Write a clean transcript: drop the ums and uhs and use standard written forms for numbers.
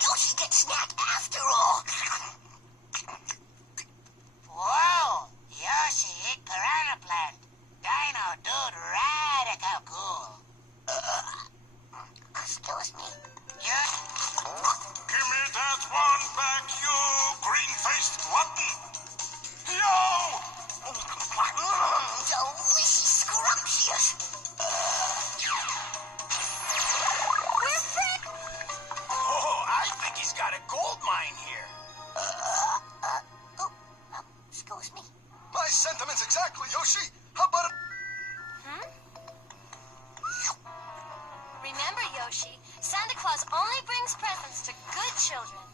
Yoshi gets snack after all. Whoa, Yoshi eat Piranha Plant. Dino Dude radical cool. Excuse me? Give me that one back, you green-faced glutton! Yo! Delicious, scrumptious. We're friends. Oh, I think he's got a gold mine here. Excuse me? My sentiments exactly, Yoshi. How about a... Remember, Yoshi, Santa Claus only brings presents to good children.